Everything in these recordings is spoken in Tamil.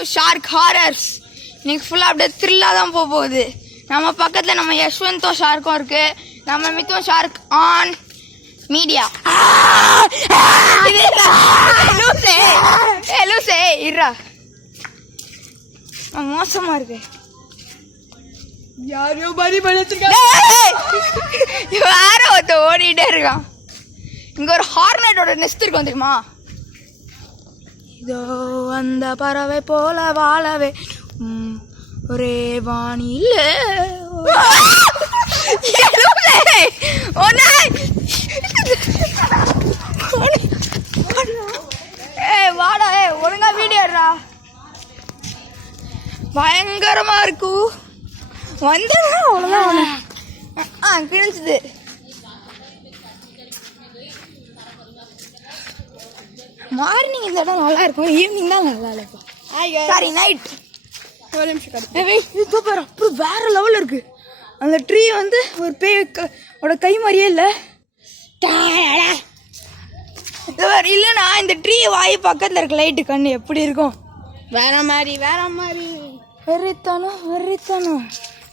To shark horrors. இன்னைக்கு ஃபுல்லாக அப்படியே த்ரில்லாக தான் போகுது. நம்ம பக்கத்தில் நம்ம யஷ்வந்தும் ஷார்க்கும் இருக்கு. நம்ம மித்தும் ஷார்க் ஆன் மீடியா. லூசே இருடா, மோசமா இருக்கு. யாரையோ பறி பண்ணிருக்காங்க. வேற ஒருத்த ஓடிட்டே இருக்கான். இங்க ஒரு ஹார்னட்டோட நெஸ்ட் இருக்கும் தெரியுமா? இதோ அந்த பறவை போல வாழவே ஒரே வானில வாடா ஒழுங்கா வீடியோடா. பயங்கரமா இருக்கும். வந்தா அவ்வளோதான் கிழிஞ்சுது. மார்னிங் இந்த இடம் நல்லா இருக்கும், ஈவினிங் தான் நல்லா இருக்கும். Sorry night. ஒரு நிமிஷம் அப்புறம் வேற லெவலில் இருக்கு. அந்த ட்ரீ வந்து ஒரு பேயோட கை மாதிரியே இல்லை. இல்லைண்ணா இந்த ட்ரீ வாய் பக்கத்தில் இருக்க லைட்டு கண்ணு எப்படி இருக்கும்? வேற மாதிரி வெறித்தனம்.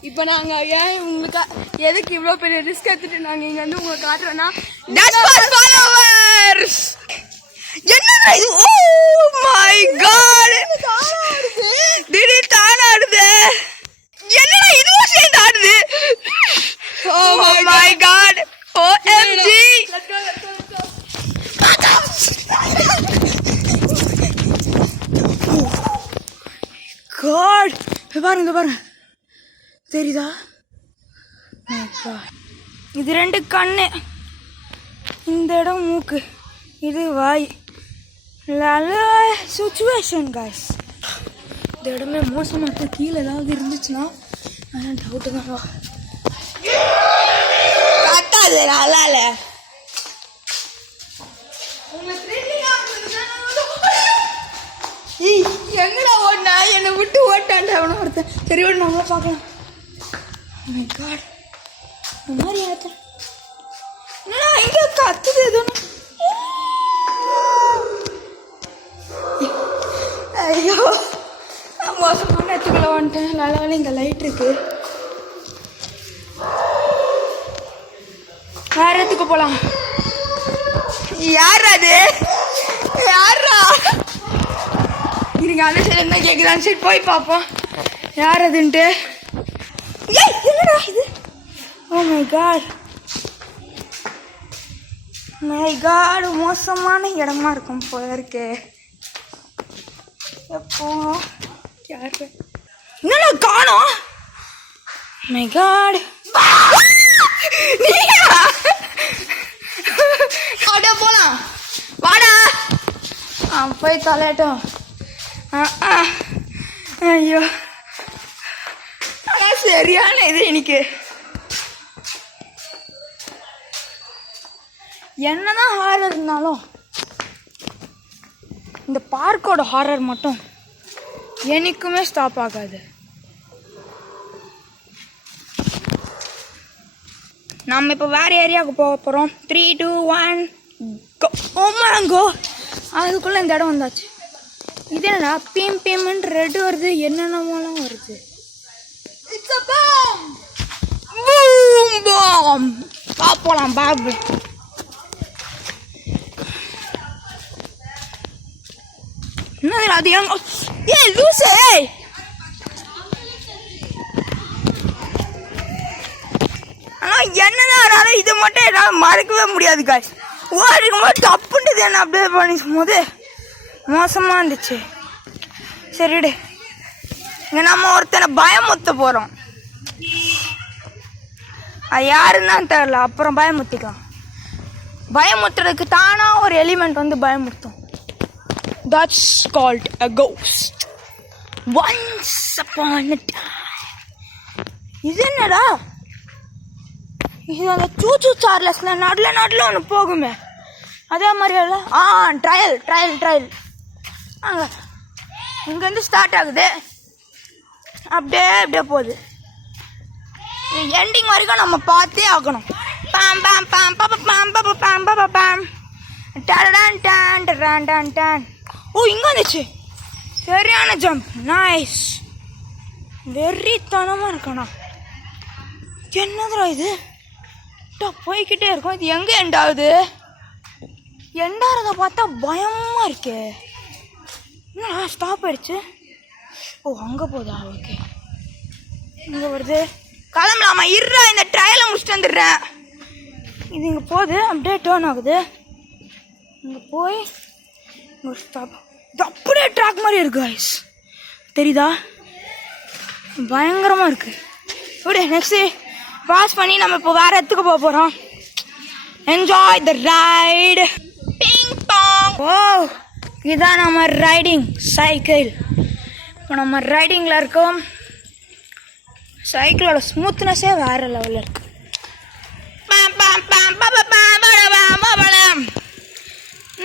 இப்போ நாங்கள் ஏன் உங்களுக்கு எதுக்கு இவ்வளோ பெரிய ரிஸ்க் எடுத்துட்டு நாங்கள் இங்கே வந்து உங்களுக்கு காட்டுறோன்னா என்னடா இது? ஓ மை காட், திடீர் தானாடுது. என்னடா இதுவும் சேர்ந்து ஆடுது? Oh my god, OMG. God, பாருங்க தெரியுதா? இது ரெண்டு கண்ணு, இந்த இடம் மூக்கு, இது வாய். Situation guys. இந்த இடமே மோசமாக இருக்கு. கீழே ஏதாவது இருந்துச்சுன்னா டவுட்டு தான். கட்டாது நல்லா இல்லை. எங்கடா ஓடினா? என்னை விட்டு ஓட்டான்டா அவனை ஒருத்தன். சரி ஓடு, நம்மள பார்க்கலாம். இந்த மாதிரி என்னடா இங்கே கத்துது எதுவும்? ஐயோ மோசமான இடத்துக்குள்ள வந்துட்டேன். நல்ல வேலை இங்கே லைட் இருக்கு. வேற இடத்துக்கு போகலாம். யாரா அது? யாரா? இருங்க, அந்த சைடு என்ன கேட்குறான்னு சரி போய் பார்ப்போம் யார் அதுன்ட்டு. என்னடா இது? ஓ மை காட், மோசமான இடமா இருக்கும் போல இருக்கே. எப்போ யாரு என்னடா காணோம்? மை காட், அப்படியே போலாம் வாடா. போய் தலையட்டும். ஐயோ ஆனால் சரியான இது இன்னைக்கு. என்னதான் ஹாரர் இருந்தாலும் இந்த பார்க்கோட ஹாரர் மட்டும் என்னைக்குமே ஸ்டாப் ஆகாது. நம்ம இப்போ வேற ஏரியாவுக்கு போக போகிறோம். 3, 2, 1 கோ. ஓமாங்கோ, அதுக்குள்ளே இந்த இடம் வந்தாச்சு. இது என்னடா பீம்னு ரெட் வருது, என்னென்னமோலாம் வருது. போலாம் பாபு. என்ன அதிகம்? லூசே, ஆனால் என்னதான் ஆனாலும் இதை மட்டும் என்னால் மறக்கவே முடியாது காய்ஸ். ஓடிக்கும்போது தப்புன்றது என்ன அப்படியே பண்ணிக்கும் போது மோசமாக இருந்துச்சு. சரிடு, இங்கே நம்ம ஒருத்தனை பயமுத்த போகிறோம். அது யாருன்னு தான் தெரியல, அப்புறம் பயமுத்திக்கலாம். பயமுத்துறதுக்கு தானாக ஒரு எலிமெண்ட் வந்து பயமுறுத்தும். That's called a ghost. Once upon a time. இது என்னடா? இது அந்த சூச்சு சார்லஸ்ல நடுல ஒன்று போகுமே, அதே மாதிரி இல்லை. ட்ரையல் அங்கே இங்கேருந்து ஸ்டார்ட் ஆகுது, அப்படியே போகுது. எண்டிங் வரைக்கும் நம்ம பார்த்தே ஆகணும். பாம் பாம் பாம் பாம் பாம் பாம் பாம் பாம் பாம் டான் டான் டான் டான். ஓ இங்கே வந்துச்சு. சரியான ஜம்ப், நைஸ். வெறித்தனமாக இருக்கண்ணா. என்னதுடா இது? போய்கிட்டே இருக்கும். இது எங்கே எண்டாகுது? எண்டாகிறத பார்த்தா பயமாக இருக்கே. என்னடா ஸ்டாப் ஆயிடுச்சு? ஓ அங்கே போதா? ஓகே, இங்கே வருது. கிளம்பலாமா? இருறா, இந்த ட்ரையலை முடிச்சுட்டு வந்துடுறேன். இது இங்கே போகுது, அப்படியே டேர்ன் ஆகுது. இங்கே போய் ஒரு ஸ்டாப். இது அப்படியே ட்ராக் மாதிரி இருக்கு guys. தெரியுதா? பயங்கரமாக இருக்கு. இப்படி நெக்ஸ்ட்டு பாஸ் பண்ணி நம்ம இப்போ வேறு இடத்துக்கு போக போகிறோம். Enjoy the ride. Ping pong. ஓ, இதுதான் நம்ம ரைடிங் சைக்கிள். இப்போ நம்ம ரைடிங்கில் இருக்கோம். சைக்கிளோட ஸ்மூத்னஸே வேறு லெவலில் இருக்கு.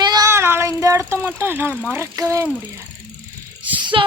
நிதானால இந்த இடத்த மட்டும் என்னால் மறக்கவே முடியாது. ஸோ